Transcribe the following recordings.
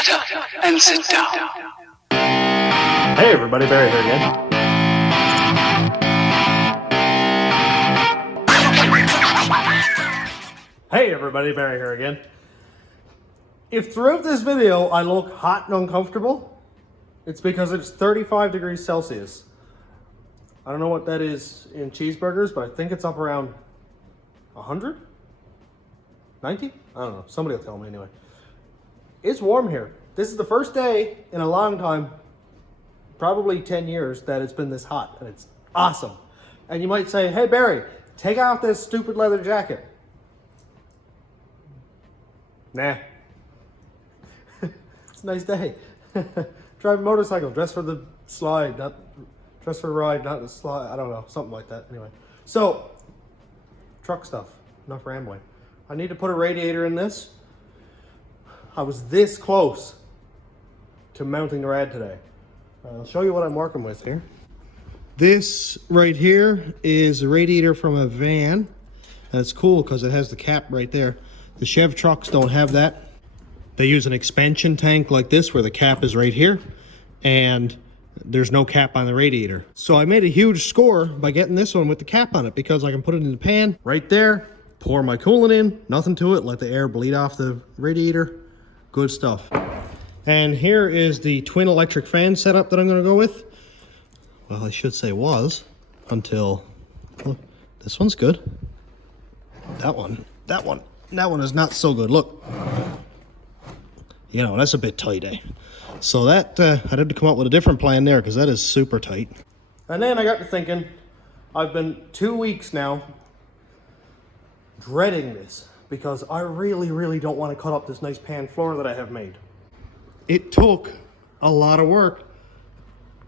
Shut up and sit down. Hey everybody, Barry here again. Hey everybody, Barry here again. If throughout this video I look hot and uncomfortable, it's because it's 35 degrees Celsius. I don't know what that is in cheeseburgers, but I think it's up around 100? 90? I don't know. Somebody will tell me anyway. It's warm here. This is the first day in a long time, probably 10 years, that it's been this hot, and it's awesome. And you might say, hey Barry, take off this stupid leather jacket. Nah. It's a nice day. Drive a motorcycle, dress for the slide, not dress for a ride, not the slide. I don't know, something like that. Anyway, so truck stuff, enough rambling. I need to put a radiator in this. I was this close to mounting the rad today. I'll show you what I'm working with here. This right here is a radiator from a van. That's cool because it has the cap right there. The Chev trucks don't have that. They use an expansion tank like this where the cap is right here and there's no cap on the radiator. So I made a huge score by getting this one with the cap on it because I can put it in the pan right there, pour my coolant in, nothing to it, let the air bleed off the radiator. Good stuff. And here is the twin electric fan setup that I'm going to go with. Well, I should say was until, look, this one's good. That one is not so good. Look, you know, that's a bit tight, eh? So that, I had to come up with a different plan there because that is super tight. And then I got to thinking, I've been 2 weeks now dreading this because I really don't want to cut up this nice pan floor that I have made. It took a lot of work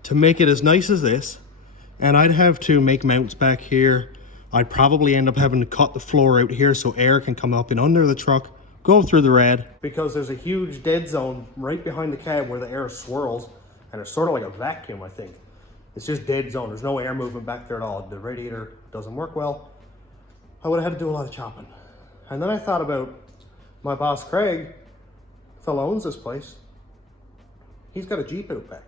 to make it as nice as this, and I'd have to make mounts back here. I'd probably end up having to cut the floor out here so air can come up and under the truck, go through the rad. Because there's a huge dead zone right behind the cab where the air swirls, and it's sort of like a vacuum, I think. It's just dead zone. There's no air movement back there at all. The radiator doesn't work well. I would have had to do a lot of chopping. And then I thought about my boss, Craig, fellow owns this place. He's got a Jeep out back.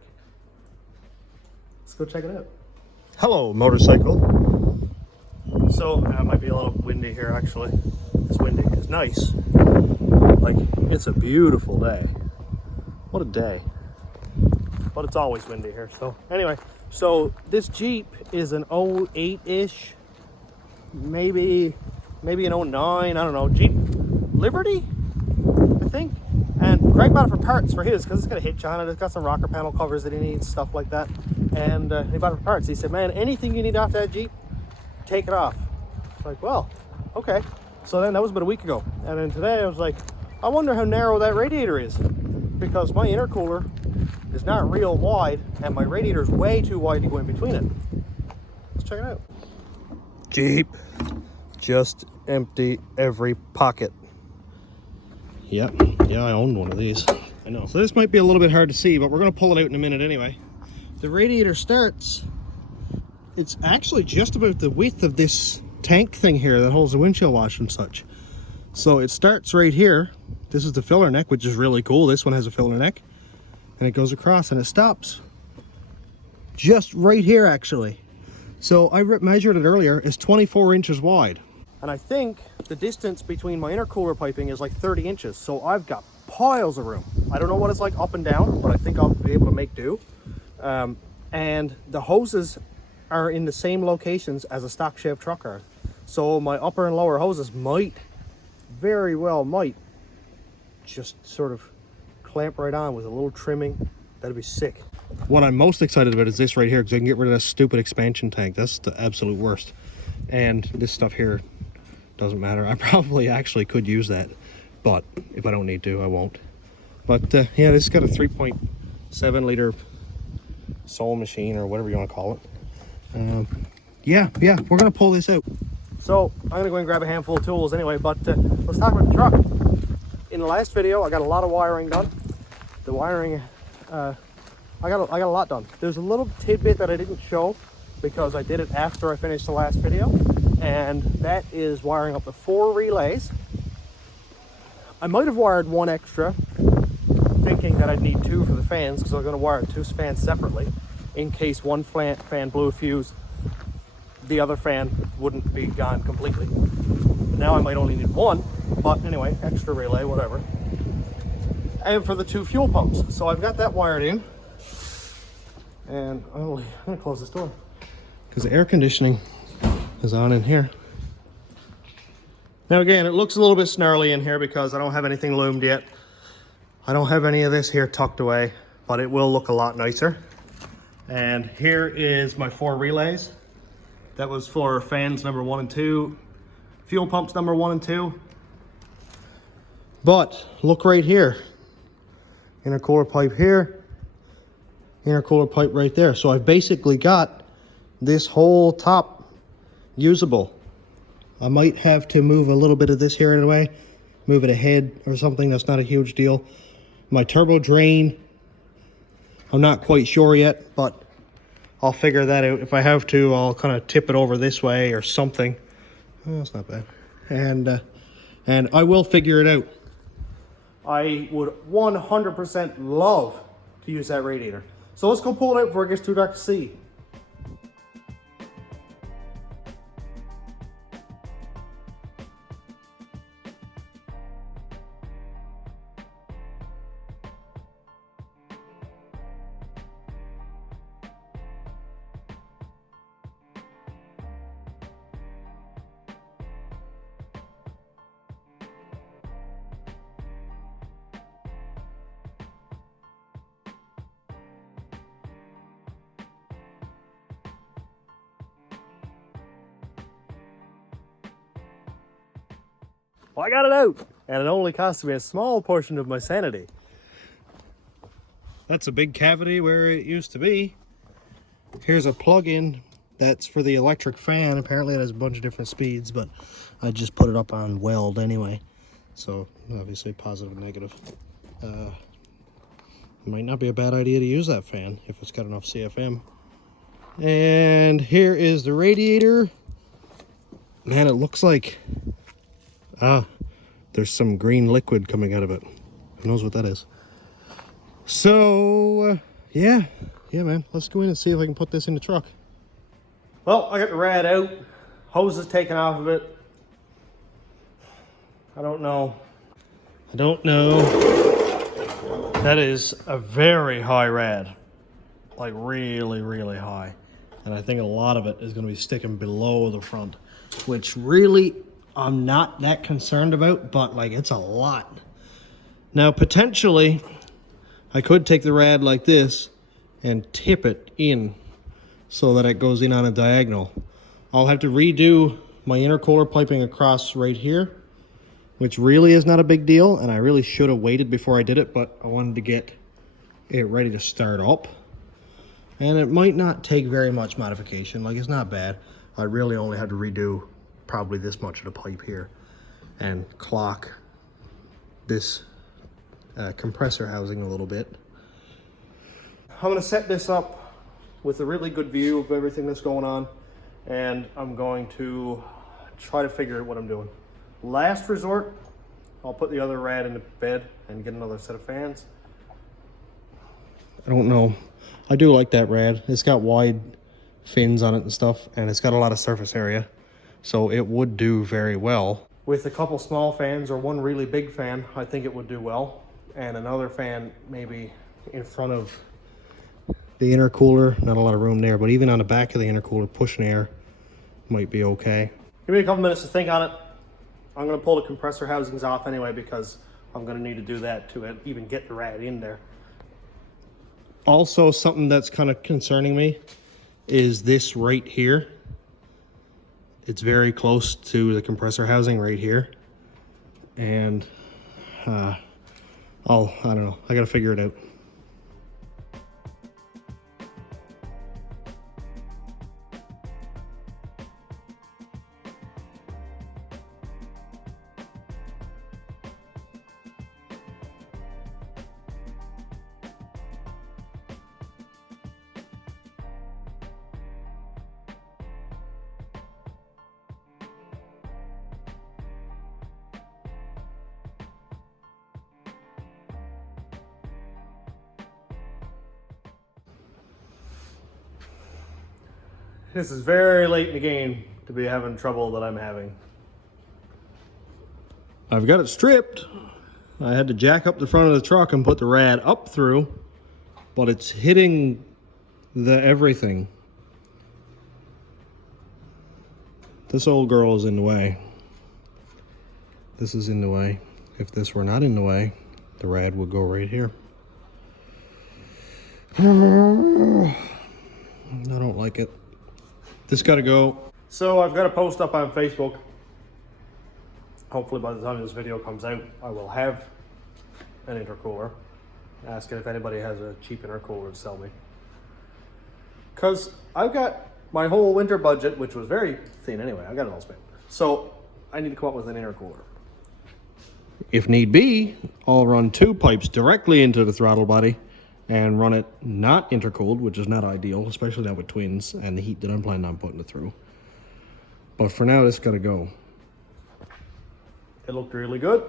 Let's go check it out. Hello, motorcycle. So, it might be a little windy here, actually. It's windy. It's nice. Like, it's a beautiful day. What a day. But it's always windy here. So, anyway. So, this Jeep is an 08-ish. Maybe an 09. I don't know. Jeep Liberty, I think. And Craig bought it for parts for his because it's got a hitch on it. It's got some rocker panel covers that he needs, stuff like that. And he bought it for parts. He said, man, anything you need off that Jeep, take it off. It's like, well, okay. So then that was about a week ago. And then today I was like, I wonder how narrow that radiator is because my intercooler is not real wide and my radiator is way too wide to go in between it. Let's check it out. Jeep, just empty every pocket. Yep, yeah, I owned one of these. I know. So this might be a little bit hard to see, but we're gonna pull it out in a minute anyway. The radiator starts, it's actually just about the width of this tank thing here that holds the windshield washer and such. So it starts right here. This is the filler neck, which is really cool. This one has a filler neck. And it goes across and it stops just right here actually. So I measured it earlier, it's 24 inches wide. And I think the distance between my intercooler piping is like 30 inches. So I've got piles of room. I don't know what it's like up and down, but I think I'll be able to make do. And the hoses are in the same locations as a stock Chev truck are. So my upper and lower hoses very well might just sort of clamp right on with a little trimming. That'd be sick. What I'm most excited about is this right here because I can get rid of that stupid expansion tank. That's the absolute worst. And this stuff here doesn't matter. I probably actually could use that, but if I don't need to, I won't. But yeah, this has got a 3.7 liter soul machine or whatever you want to call it. Yeah, we're gonna pull this out. So I'm gonna go and grab a handful of tools anyway, but let's talk about the truck. In the last video, I got a lot of wiring done. The wiring, I got a lot done. There's a little tidbit that I didn't show because I did it after I finished the last video, and that is wiring up the 4 relays. I might have wired one extra, thinking that I'd need two for the fans because I'm going to wire two fans separately in case one fan blew a fuse. The other fan wouldn't be gone completely. Now I might only need one, but anyway, extra relay, whatever. And for the two fuel pumps. So I've got that wired in. And I'm gonna close this door because the air conditioning is on in here. Now again, it looks a little bit snarly in here because I don't have anything loomed yet. I don't have any of this here tucked away, but it will look a lot nicer. And here is my 4 relays. That was for fans number 1 and 2, fuel pumps number 1 and 2. But look right here, intercooler pipe here, intercooler pipe right there. So I've basically got this whole top usable. I might have to move a little bit of this here anyway, move it ahead or something. That's not a huge deal. My turbo drain, I'm not quite sure yet, but I'll figure that out. If I have to, I'll kind of tip it over this way or something. Oh, that's not bad. And I will figure it out. I would 100% love to use that radiator. So let's go pull it out before it gets too dark to see. Well, I got it out, and it only cost me a small portion of my sanity. That's a big cavity where it used to be. Here's a plug-in that's for the electric fan. Apparently it has a bunch of different speeds, but I just put it up on weld anyway. So obviously positive and negative. It might not be a bad idea to use that fan if it's got enough CFM. And here is the radiator. Man, it looks like there's some green liquid coming out of it. Who knows what that is? So yeah man, let's go in and see if I can put this in the truck. Well, I got the rad out, hose is taken off of it. I don't know. That is a very high rad, like really high, and I think a lot of it is going to be sticking below the front, which really I'm not that concerned about, but like it's a lot. Now potentially I could take the rad like this and tip it in so that it goes in on a diagonal. I'll have to redo my intercooler piping across right here, which really is not a big deal, and I really should have waited before I did it, but I wanted to get it ready to start up. And it might not take very much modification, like it's not bad. I really only had to redo probably this much of the pipe here and clock this compressor housing a little bit. I'm going to set this up with a really good view of everything that's going on, and I'm going to try to figure out what I'm doing. Last resort, I'll put the other rad in the bed and get another set of fans. I don't know. I do like that rad. It's got wide fins on it and stuff, and it's got a lot of surface area, so it would do very well. With a couple small fans or one really big fan, I think it would do well, and another fan maybe in front of the intercooler. Not a lot of room there, but even on the back of the intercooler, pushing air might be okay. Give me a couple minutes to think on it. I'm going to pull the compressor housings off anyway because I'm going to need to do that to even get the rad in there. Also, something that's kind of concerning me is this right here. It's very close to the compressor housing right here. And I don't know. I got to figure it out. This is very late in the game to be having trouble that I'm having. I've got it stripped. I had to jack up the front of the truck and put the rad up through, but it's hitting the everything. This old girl is in the way. This is in the way. If this were not in the way, the rad would go right here. I don't like it. This gotta go. So I've got a post up on Facebook. Hopefully by the time this video comes out, I will have an intercooler. Asking if anybody has a cheap intercooler to sell me. Because I've got my whole winter budget, which was very thin anyway. I got it all spent. So I need to come up with an intercooler. If need be, I'll run 2 pipes directly into the throttle body and run it not intercooled, which is not ideal, especially now with twins and the heat that I'm planning on putting it through. But for now, this gotta go. It looked really good.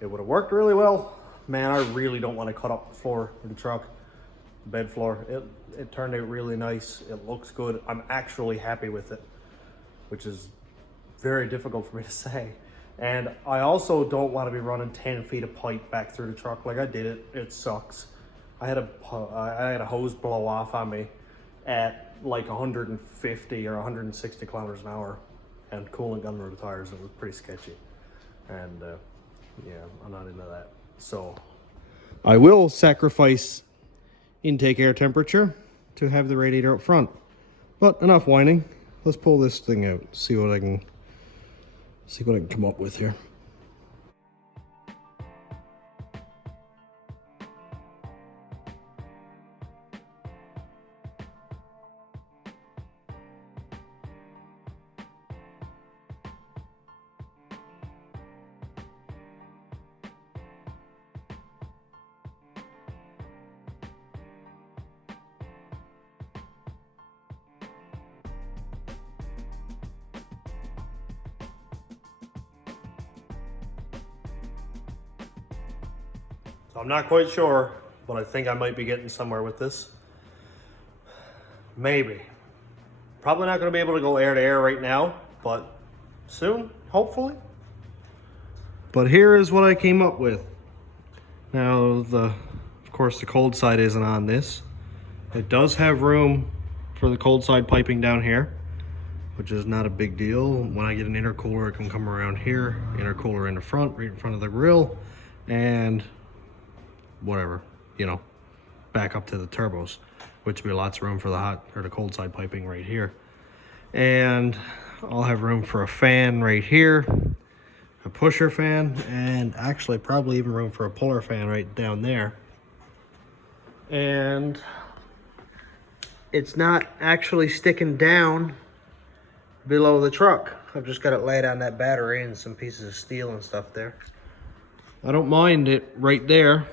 It would have worked really well. Man, I really don't want to cut up the floor of the truck, the bed floor. It turned out really nice. It looks good. I'm actually happy with it, which is very difficult for me to say. And I also don't want to be running 10 feet of pipe back through the truck like I did it. It sucks. I had a hose blow off on me at like 150 or 160 kilometers an hour, and coolant got under the tires. It was pretty sketchy. And yeah, I'm not into that. So I will sacrifice intake air temperature to have the radiator up front. But enough whining. Let's pull this thing out. See what I can come up with here. So I'm not quite sure, but I think I might be getting somewhere with this. Maybe. Probably not going to be able to go air to air right now, but soon, hopefully. But here is what I came up with. Now, of course, the cold side isn't on this. It does have room for the cold side piping down here, which is not a big deal. When I get an intercooler, it can come around here. Intercooler in the front, right in front of the grill, and whatever, you know, back up to the turbos, which will be lots of room for the hot or the cold side piping right here. And I'll have room for a fan right here, a pusher fan, and actually probably even room for a puller fan right down there. And it's not actually sticking down below the truck. I've just got it laid on that battery and some pieces of steel and stuff there. I don't mind it right there.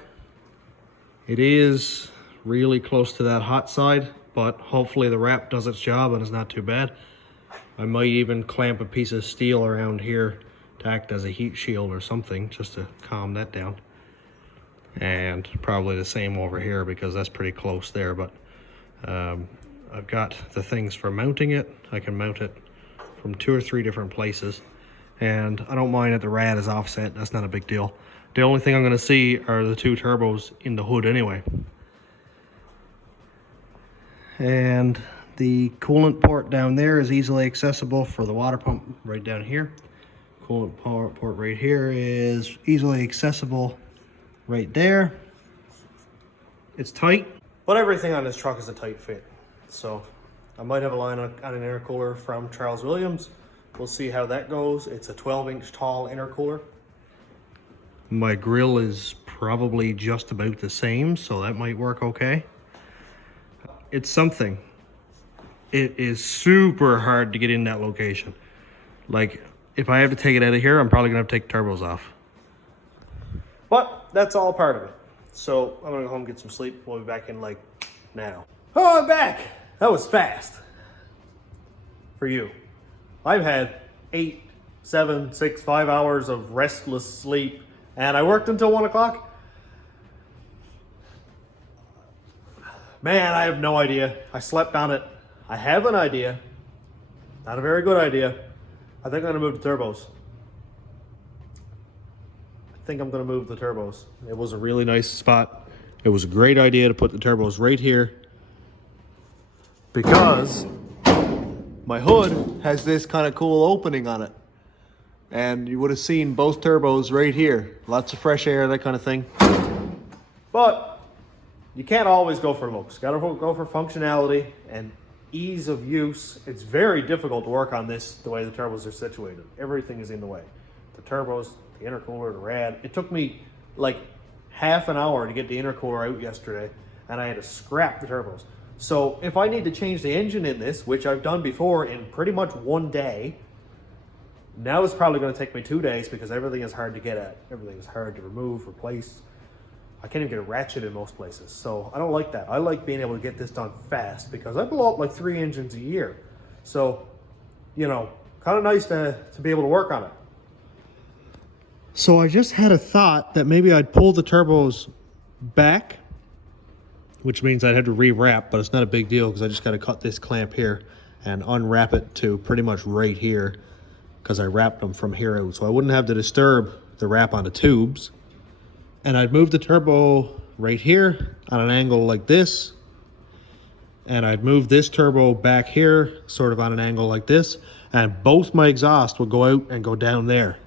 It is really close to that hot side, but hopefully the wrap does its job and it's not too bad. I might even clamp a piece of steel around here to act as a heat shield or something, just to calm that down. And probably the same over here because that's pretty close there, but I've got the things for mounting it. I can mount it from 2 or 3 different places, and I don't mind that the rad is offset. That's not a big deal. The only thing I'm going to see are the 2 turbos in the hood anyway. And the coolant port down there is easily accessible for the water pump right down here. Coolant port right here is easily accessible right there. It's tight, but everything on this truck is a tight fit. So I might have a line on an intercooler from Charles Williams. We'll see how that goes. It's a 12-inch tall intercooler. My grill is probably just about the same, so that might work okay. It's something. It is super hard to get in that location. Like, if I have to take it out of here, I'm probably gonna have to take turbos off. But that's all part of it. So I'm gonna go home and get some sleep. We'll be back in like now. Oh, I'm back. That was fast. For you. I've had 8, 7, 6, 5 hours of restless sleep, and I worked until 1 o'clock. Man, I have no idea. I slept on it. I have an idea. Not a very good idea. I think I'm gonna move the turbos. It was a really nice spot. It was a great idea to put the turbos right here because my hood has this kind of cool opening on it. And you would have seen both turbos right here. Lots of fresh air, that kind of thing. But you can't always go for looks. Gotta go for functionality and ease of use. It's very difficult to work on this the way the turbos are situated. Everything is in the way. The turbos, the intercooler, the rad. It took me like half an hour to get the intercooler out yesterday, and I had to scrap the turbos. So if I need to change the engine in this, which I've done before in pretty much one day, now it's probably going to take me 2 days because everything is hard to get at. Everything is hard to remove, replace. I can't even get a ratchet in most places. So I don't like that. I like being able to get this done fast because I blow up like 3 engines a year. So, you know, kind of nice to be able to work on it. So I just had a thought that maybe I'd pull the turbos back, which means I'd have to rewrap, but it's not a big deal because I just got to cut this clamp here and unwrap it to pretty much right here because I wrapped them from here out. So I wouldn't have to disturb the wrap on the tubes. And I'd move the turbo right here on an angle like this. And I'd move this turbo back here, sort of on an angle like this. And both my exhaust would go out and go down there.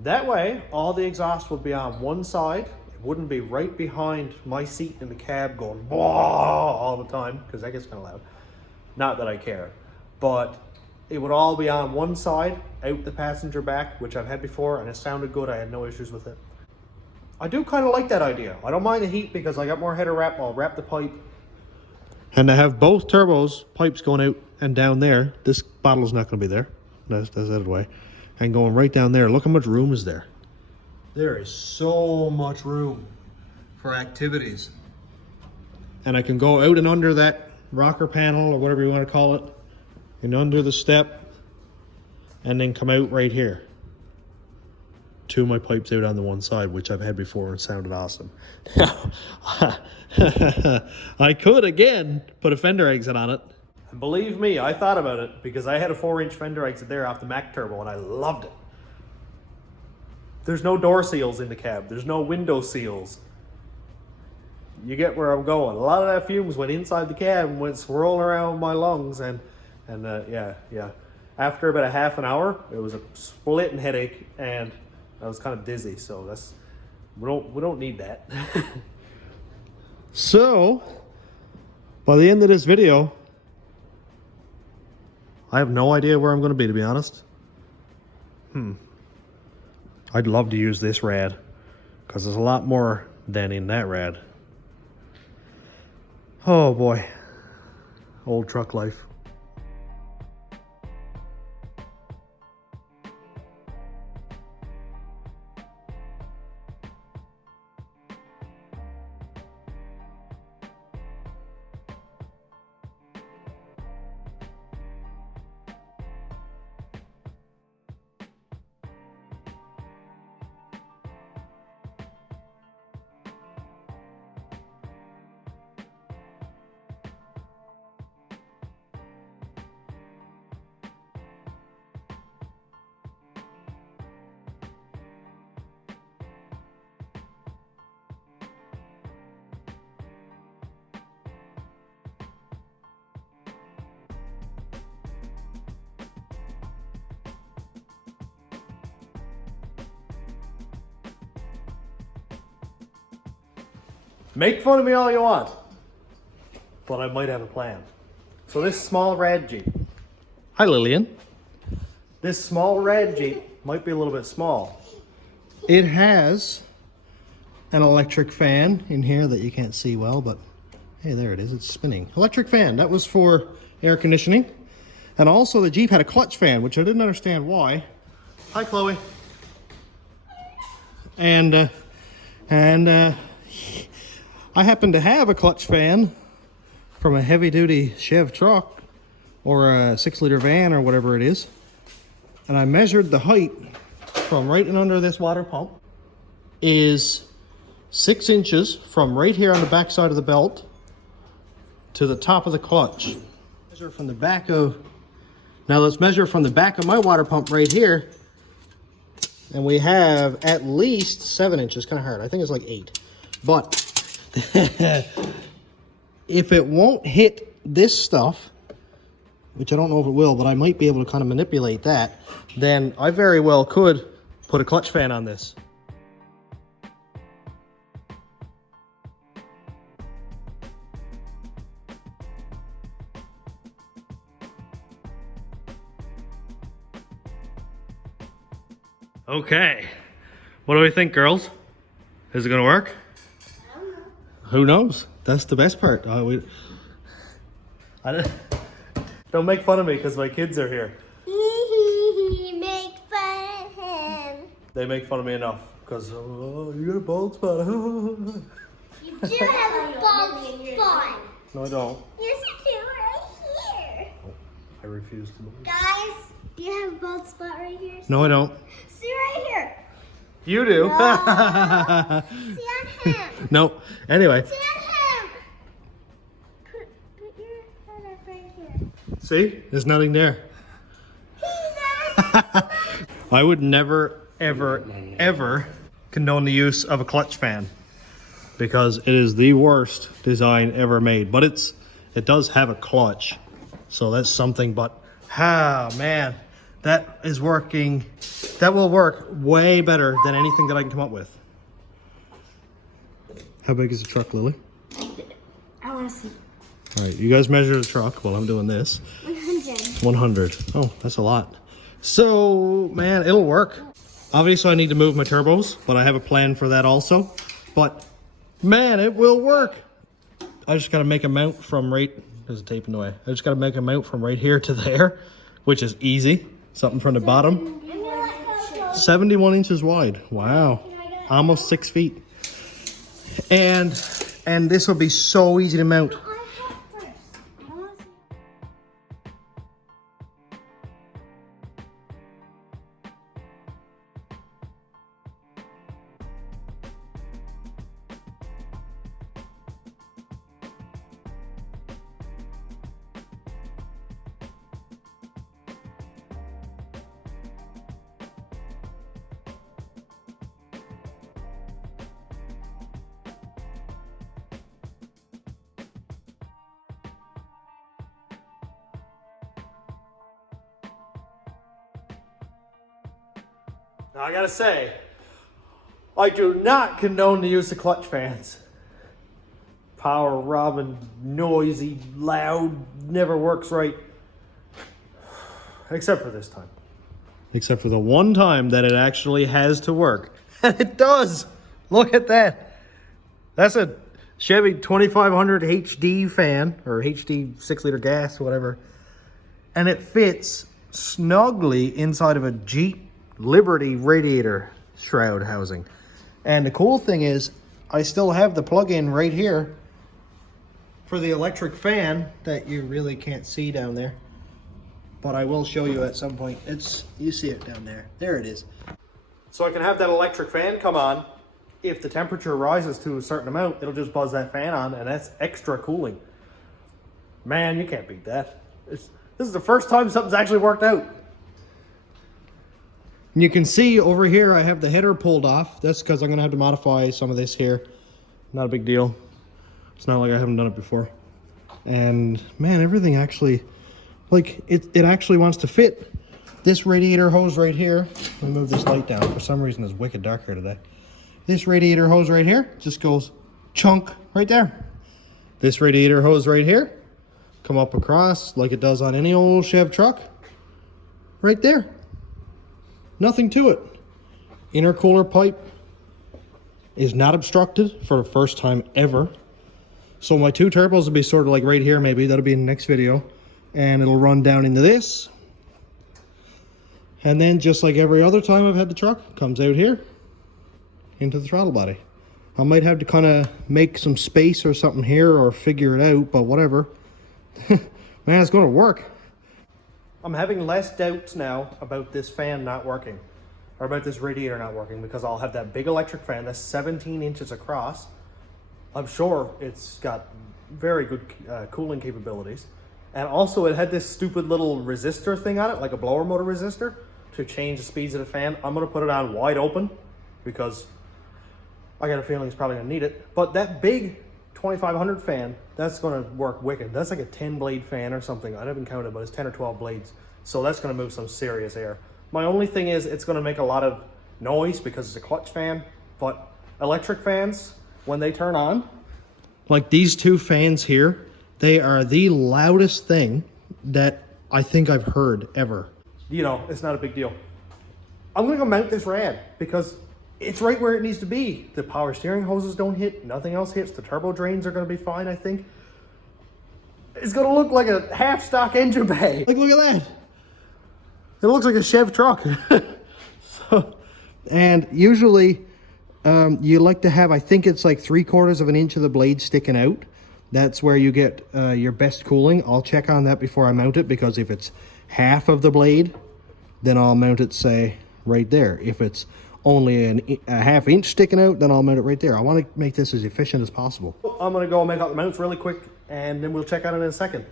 That way, all the exhaust would be on one side. It wouldn't be right behind my seat in the cab going blah all the time, because that gets kind of loud. Not that I care. But it would all be on one side, out the passenger back, which I've had before, and it sounded good. I had no issues with it. I do kind of like that idea. I don't mind the heat because I got more header wrap. I'll wrap the pipe. And I have both turbos, pipes going out and down there. This bottle's not going to be there. That's out of the way. And going right down there. Look how much room is there. There is so much room for activities. And I can go out and under that rocker panel or whatever you want to call it, and under the step, and then come out right here. 2 of my pipes out on the one side, which I've had before and sounded awesome. I could, again, put a fender exit on it. And believe me, I thought about it because I had a 4-inch fender exit there off the Mac Turbo and I loved it. There's no door seals in the cab. There's no window seals. You get where I'm going. A lot of that fumes went inside the cab and went swirling around my lungs and yeah. After about a half an hour, it was a splitting headache and I was kind of dizzy. So we don't need that. So by the end of this video, I have no idea where I'm going to be honest. I'd love to use this rad because there's a lot more than in that rad. Oh boy, old truck life. Make fun of me all you want, but I might have a plan. So this small rad Jeep. Hi, Lillian. This small rad Jeep might be a little bit small. It has an electric fan in here that you can't see well, but hey, there it is. It's spinning. Electric fan. That was for air conditioning. And also the Jeep had a clutch fan, which I didn't understand why. Hi, Chloe. And I happen to have a clutch fan from a heavy-duty Chev truck or a 6-liter van or whatever it is. And I measured the height from right in under this water pump is 6 inches from right here on the back side of the belt to the top of the clutch. Measure from the back of Now let's measure from the back of my water pump right here. And we have at least 7 inches, kind of hard. I think it's like 8. But if it won't hit this stuff, which I don't know if it will, but I might be able to kind of manipulate that, then I very well could put a clutch fan on this. Okay, what do we think, girls? Is it gonna work? I don't know. Who knows? That's the best part. Don't make fun of me because my kids are here. Make fun of him. They make fun of me enough because you got a bald spot. You do have a bald spot. No, I don't. Yes, you do, right here. I refuse to believe. Guys, do you have a bald spot right here? No, I don't. See right here. You do. No. See on him. No. Anyway. See on him. Put your head up right here. See? There's nothing there. I would never, ever, ever condone the use of a clutch fan because it is the worst design ever made. But it does have a clutch, so that's something. But man, that is working. That will work way better than anything that I can come up with. How big is the truck, Lily? I want to see. All right, you guys measure the truck while I'm doing this. 100. 100. Oh, that's a lot. So, man, it'll work. Obviously, I need to move my turbos, but I have a plan for that also. But, man, it will work. I just got to make a mount from right... There's a tape in the way. I just got to make a mount from right here to there, which is easy. Something from the bottom. 71 inches wide. Wow. Almost 6 feet. And this will be so easy to mount. Now, I gotta say, I do not condone the use of clutch fans. Power robbing, noisy, loud, never works right. Except for this time. Except for the one time that it actually has to work. And it does! Look at that! That's a Chevy 2500 HD fan, or HD 6-liter gas, whatever. And it fits snugly inside of a Jeep Liberty radiator shroud housing. And the cool thing is, I still have the plug-in right here for the electric fan that you really can't see down there. But I will show you at some point. You see it down there. There it is. So I can have that electric fan come on. If the temperature rises to a certain amount, it'll just buzz that fan on, and that's extra cooling. Man, you can't beat that. This is the first time something's actually worked out. And you can see over here I have the header pulled off. That's because I'm going to have to modify some of this here. Not a big deal. It's not like I haven't done it before. And man, everything actually, like it actually wants to fit. This radiator hose right here, let me move this light down. For some reason it's wicked dark here today. This radiator hose right here just goes chunk right there. This radiator hose right here, come up across like it does on any old Chev truck. Right there. Nothing to it. Intercooler pipe is not obstructed for the first time ever. So my 2 turbos will be sort of like right here maybe. That'll be in the next video. And it'll run down into this. And then just like every other time I've had the truck, comes out here into the throttle body. I might have to kind of make some space or something here or figure it out, but whatever. Man, it's going to work. I'm having less doubts now about this fan not working, or about this radiator not working, because I'll have that big electric fan that's 17 inches across. I'm sure it's got very good cooling capabilities. And also it had this stupid little resistor thing on it, like a blower motor resistor, to change the speeds of the fan. I'm gonna put it on wide open because I got a feeling it's probably gonna need it. But that big 2500 fan, that's gonna work wicked. That's like a 10 blade fan or something. I haven't counted, but it's 10 or 12 blades. So that's gonna move some serious air. My only thing is it's gonna make a lot of noise because it's a clutch fan, but electric fans, when they turn on, like these two fans here, they are the loudest thing that I think I've heard ever. You know, it's not a big deal. I'm gonna go mount this rad because it's right where it needs to be. The power steering hoses don't hit, nothing else hits. The turbo drains are gonna be fine, I think. It's gonna look like a half stock engine bay. Like, look at that. It looks like a Chev truck. And usually you like to have, I think it's like 3/4 of an inch of the blade sticking out. That's where you get your best cooling. I'll check on that before I mount it, because if it's half of the blade, then I'll mount it, say, right there. If it's only a half inch sticking out, then I'll mount it right there. I want to make this as efficient as possible. I'm going to go make out the mounts really quick, and then we'll check on it in a second.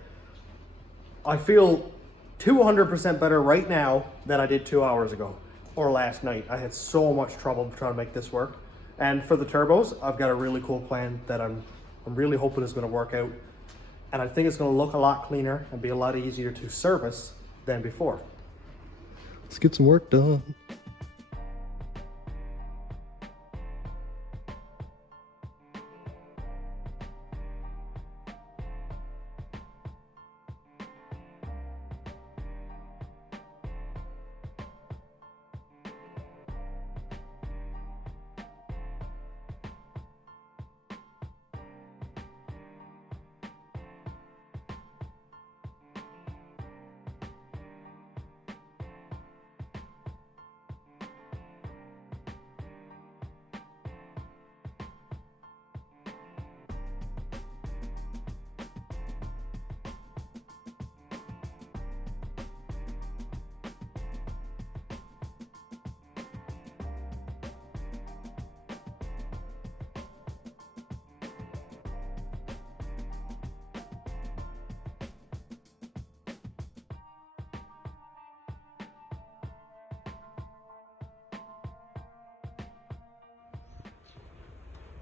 I feel 200% better right now than I did 2 hours ago or last night. I had so much trouble trying to make this work. And for the turbos, I've got a really cool plan that I'm really hoping is going to work out. And I think it's going to look a lot cleaner and be a lot easier to service than before. Let's get some work done.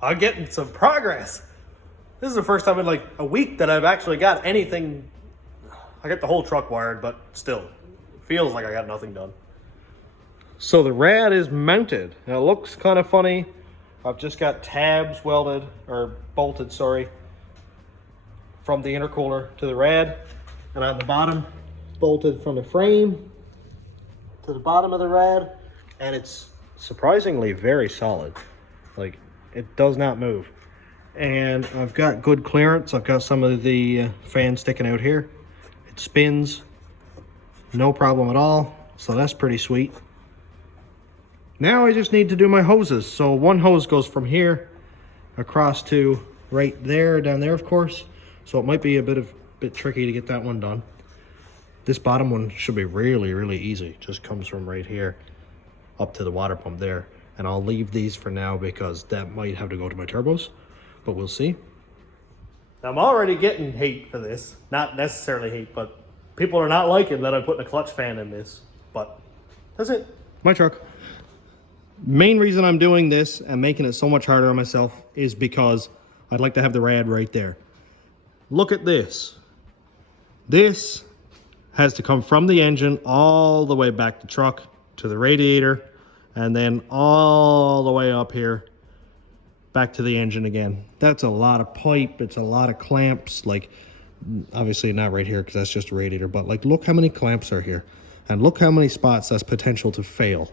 I'm getting some progress. This is the first time in like a week that I've actually got anything. I got the whole truck wired, but still, it feels like I got nothing done. So the rad is mounted. Now it looks kind of funny. I've just got tabs welded, or bolted, sorry, from the intercooler to the rad. And on the bottom, bolted from the frame to the bottom of the rad. And it's surprisingly very solid. Like, it does not move. And I've got good clearance. I've got some of the fans sticking out here. It spins, no problem at all. So that's pretty sweet. Now I just need to do my hoses. So one hose goes from here across to right there, down there, of course. So it might be a bit tricky to get that one done. This bottom one should be really, really easy. Just comes from right here up to the water pump there. And I'll leave these for now because that might have to go to my turbos, but we'll see. I'm already getting hate for this. Not necessarily hate, but people are not liking that I'm putting a clutch fan in this. But that's it. My truck. Main reason I'm doing this and making it so much harder on myself is because I'd like to have the rad right there. Look at this. This has to come from the engine all the way back to truck to the radiator, and then all the way up here back to the engine again. That's a lot of pipe. It's a lot of clamps. Like, obviously not right here because that's just a radiator, but like, look how many clamps are here, and look how many spots that's potential to fail.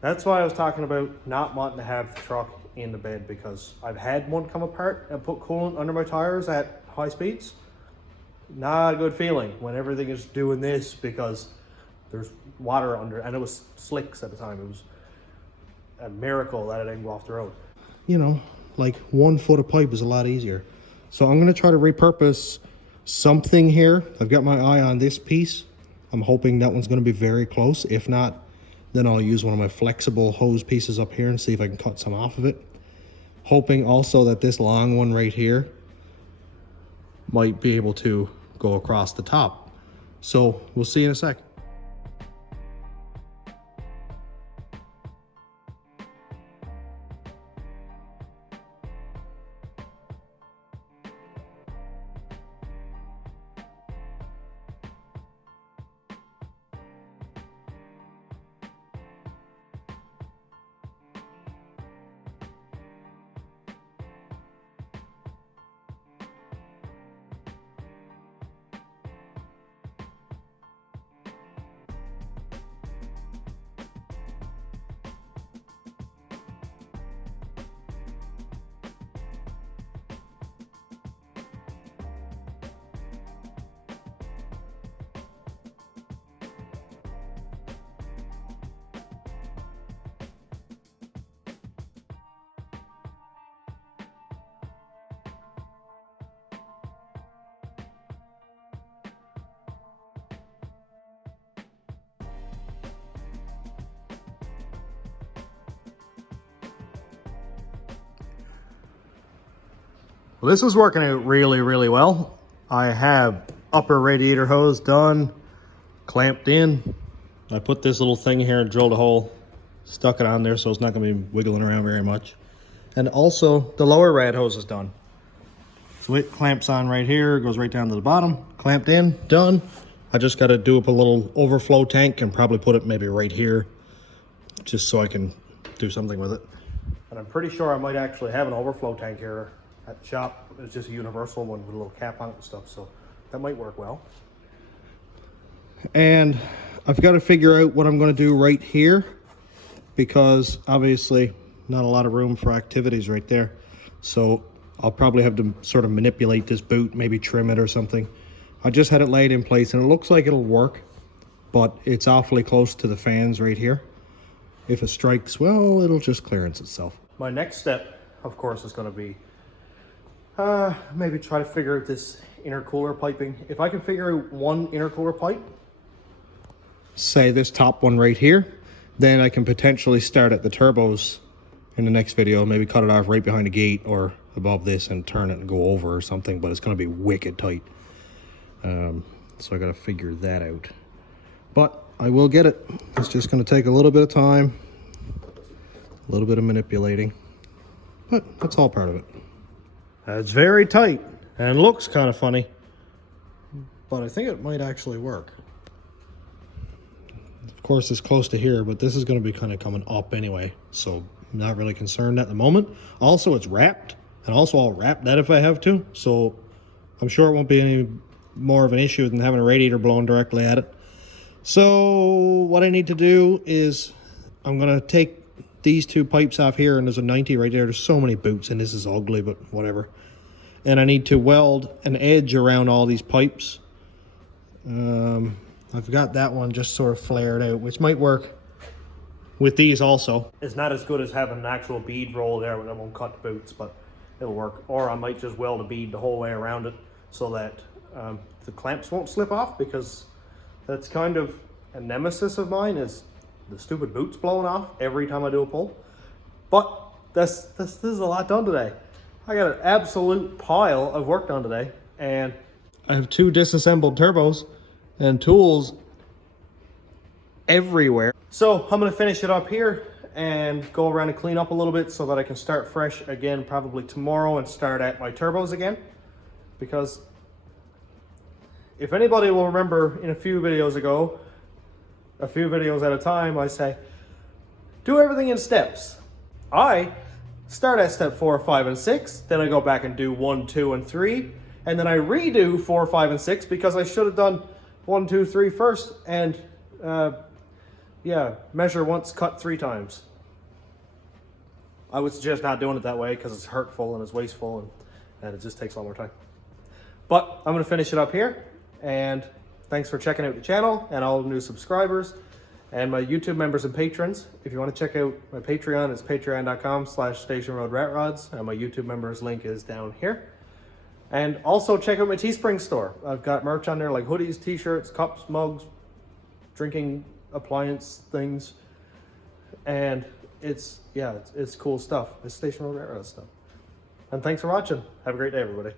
That's why I was talking about not wanting to have the truck in the bed, because I've had one come apart and put coolant under my tires at high speeds. Not a good feeling when everything is doing this, because there's water under, and it was slicks at the time. It was a miracle that it didn't go off the road. You know, like 1 foot of pipe is a lot easier. So I'm going to try to repurpose something here. I've got my eye on this piece. I'm hoping that one's going to be very close. If not, then I'll use one of my flexible hose pieces up here and see if I can cut some off of it. Hoping also that this long one right here might be able to go across the top. So we'll see you in a sec. Well, this is working out really, really well. I have upper radiator hose done, clamped in. I put this little thing here and drilled a hole, stuck it on there so it's not going to be wiggling around very much. And also the lower rad hose is done. So it clamps on right here, goes right down to the bottom, clamped in, done. I just got to do up a little overflow tank and probably put it maybe right here, just so I can do something with it. And I'm pretty sure I might actually have an overflow tank here at the shop. It's just a universal one with a little cap on it and stuff, so that might work well. And I've got to figure out what I'm going to do right here, because obviously not a lot of room for activities right there. So I'll probably have to sort of manipulate this boot, maybe trim it or something. I just had it laid in place and it looks like it'll work, but it's awfully close to the fans right here. If it strikes, well, it'll just clearance itself. My next step, of course, is going to be maybe try to figure out this intercooler piping. If I can figure out one intercooler pipe, say this top one right here, then I can potentially start at the turbos in the next video, maybe cut it off right behind the gate or above this and turn it and go over or something, but it's going to be wicked tight. So I got to figure that out. But I will get it. It's just going to take a little bit of time, a little bit of manipulating, but that's all part of it. It's very tight and looks kind of funny, but I think it might actually work. Of course, it's close to here, but this is going to be kind of coming up anyway, so I'm not really concerned at the moment. Also, it's wrapped, and also I'll wrap that if I have to, so I'm sure it won't be any more of an issue than having a radiator blowing directly at it. So what I need to do is I'm going to take these two pipes off here, and there's a 90 right there. There's so many boots, and this is ugly, but whatever. And I need to weld an edge around all these pipes. I've got that one just sort of flared out, which might work with these also. It's not as good as having an actual bead roll there, but it won't cut the boots, but it'll work. Or I might just weld a bead the whole way around it so that the clamps won't slip off, because that's kind of a nemesis of mine, is the stupid boots blowing off every time I do a pull. But this is a lot done today. I got an absolute pile of work done today, and I have two disassembled turbos and tools everywhere. So I'm going to finish it up here and go around and clean up a little bit so that I can start fresh again probably tomorrow and start at my turbos again. Because if anybody will remember, in a few videos ago, a few videos at a time, I say, do everything in steps. I start at step 4, 5, and 6, then I go back and do 1, 2, and 3, and then I redo 4, 5, and 6 because I should have done 1, 2, 3 first, and yeah, measure once, cut 3 times. I would suggest not doing it that way because it's hurtful and it's wasteful, and it just takes a lot more time. But I'm going to finish it up here, and thanks for checking out the channel and all the new subscribers and my YouTube members and patrons. If you want to check out my Patreon, it's patreon.com/stationroadratrods, and my YouTube members link is down here. And also check out my Teespring store. I've got merch on there like hoodies, t-shirts, cups, mugs, drinking appliance things, and it's cool stuff. It's Station Road Railroad stuff. And thanks for watching. Have a great day, everybody.